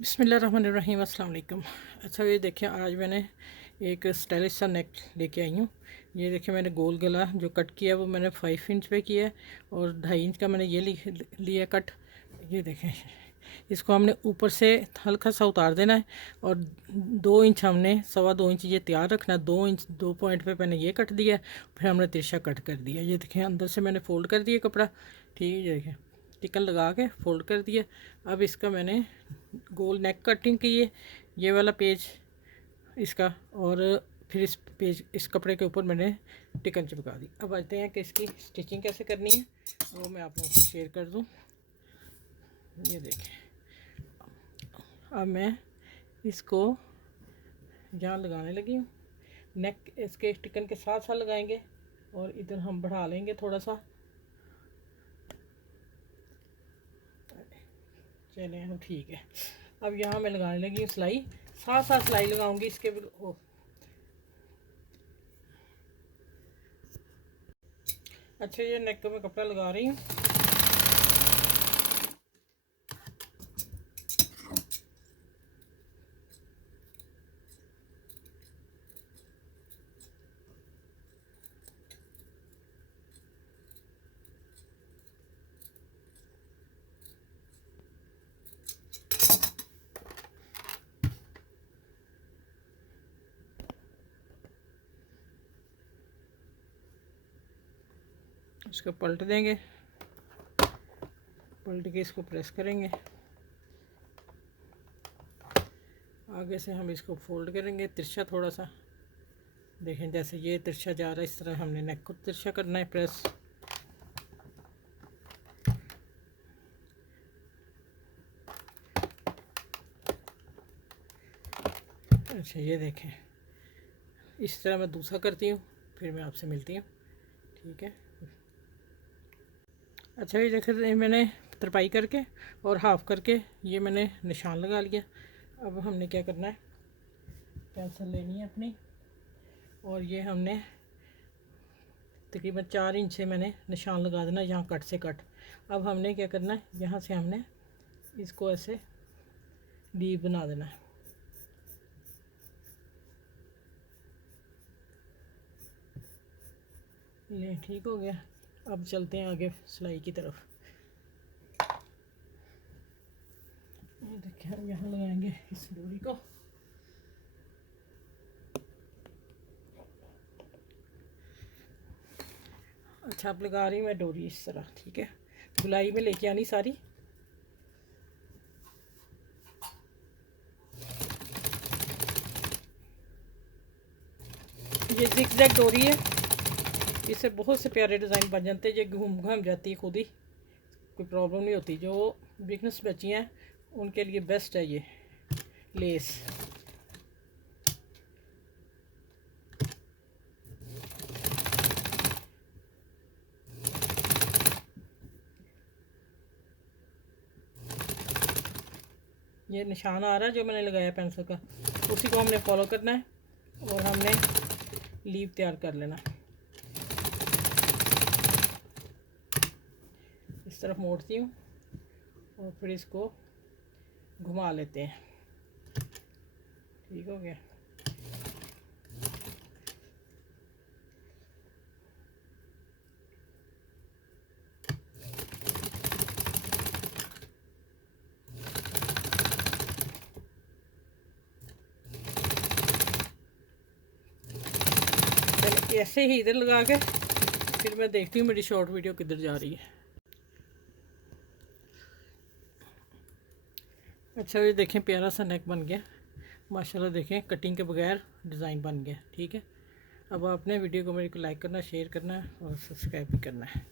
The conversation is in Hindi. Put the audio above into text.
बिस्मिल्लाहिर्रहमानिर्रहीम, अस्सलाम वालेकुम। अच्छा, ये देखिए, आज मैंने एक स्टाइलिश सा नेक लेके आई हूँ। ये देखिए, मैंने गोल गला जो कट किया वो मैंने 5 इंच पे किया है और 2.5 इंच का मैंने ये लिया कट। ये देखें, इसको हमने ऊपर से हल्का सा उतार देना है और 2 इंच हमने 2.25 इंच ये तैयार रखना है। 2 इंच 2 पॉइंट पे मैंने ये कट दिया, फिर हमने तिरछा कट कर दिया। ये देखें, अंदर से मैंने फ़ोल्ड कर दिया कपड़ा, ठीक है। ये देखें, टिकन लगा के फ़ोल्ड कर दिया। अब इसका मैंने गोल नेक कटिंग की है, ये वाला पेज इसका, और फिर इस कपड़े के ऊपर मैंने टिकन चिपका दी। अब आते हैं कि इसकी स्टिचिंग कैसे करनी है, वो मैं आप लोगों को शेयर कर दूं। ये देखें, अब मैं इसको यहाँ लगाने लगी हूँ। नेक इसके टिकन के साथ साथ लगाएंगे और इधर हम बढ़ा लेंगे थोड़ा सा। चलें, हम ठीक है। अब यहाँ मैं लगाने लगी हूँ सिलाई, साथ साथ सिलाई लगाऊंगी इसके भी। अच्छा, ये नेक को मैं कपड़ा लगा रही हूँ। इसको पलट देंगे, पलट के इसको प्रेस करेंगे। आगे से हम इसको फोल्ड करेंगे तिरछा थोड़ा सा। देखें, जैसे ये तिरछा जा रहा है इस तरह हमने नेक को तिरछा करना है, प्रेस। अच्छा, ये देखें, इस तरह मैं दूसरा करती हूँ, फिर मैं आपसे मिलती हूँ, ठीक है। अच्छा, ये देखें, मैंने तरपाई करके और हाफ करके ये मैंने निशान लगा लिया। अब हमने क्या करना है, पेंसिल लेनी है अपनी, और ये हमने तकरीबन 4 इंच से मैंने निशान लगा देना यहाँ कट से कट। अब हमने क्या करना है, यहाँ से हमने इसको ऐसे डी बना देना है। ये ठीक हो गया। अब चलते हैं आगे सिलाई की तरफ। ये देखिए, हम यहाँ लगाएंगे इस डोरी को। अच्छा, अब लगा रही हूँ मैं डोरी इस तरह, ठीक है। गुलाई में लेके आनी सारी। ये जिग-जैग डोरी है, इससे बहुत से प्यारे डिज़ाइन बन जाते हैं। ये घूम घाम जाती है खुद ही, कोई प्रॉब्लम नहीं होती। जो बिगनर्स बच्चियाँ हैं उनके लिए बेस्ट है ये लेस। ये निशान आ रहा है जो मैंने लगाया पेंसिल का, उसी को हमने फॉलो करना है और हमने लीव तैयार कर लेना। इस तरफ मोड़ती हूँ और फिर इसको घुमा लेते हैं, ठीक हो गया। ऐसे ही इधर लगा के फिर मैं देखती हूँ मेरी शॉर्ट वीडियो किधर जा रही है। अच्छा, ये देखें, प्यारा सा नेक बन गया माशाल्लाह। देखें, कटिंग के बगैर डिज़ाइन बन गया, ठीक है। अब आपने वीडियो को मेरे को लाइक करना, शेयर करना और सब्सक्राइब भी करना है।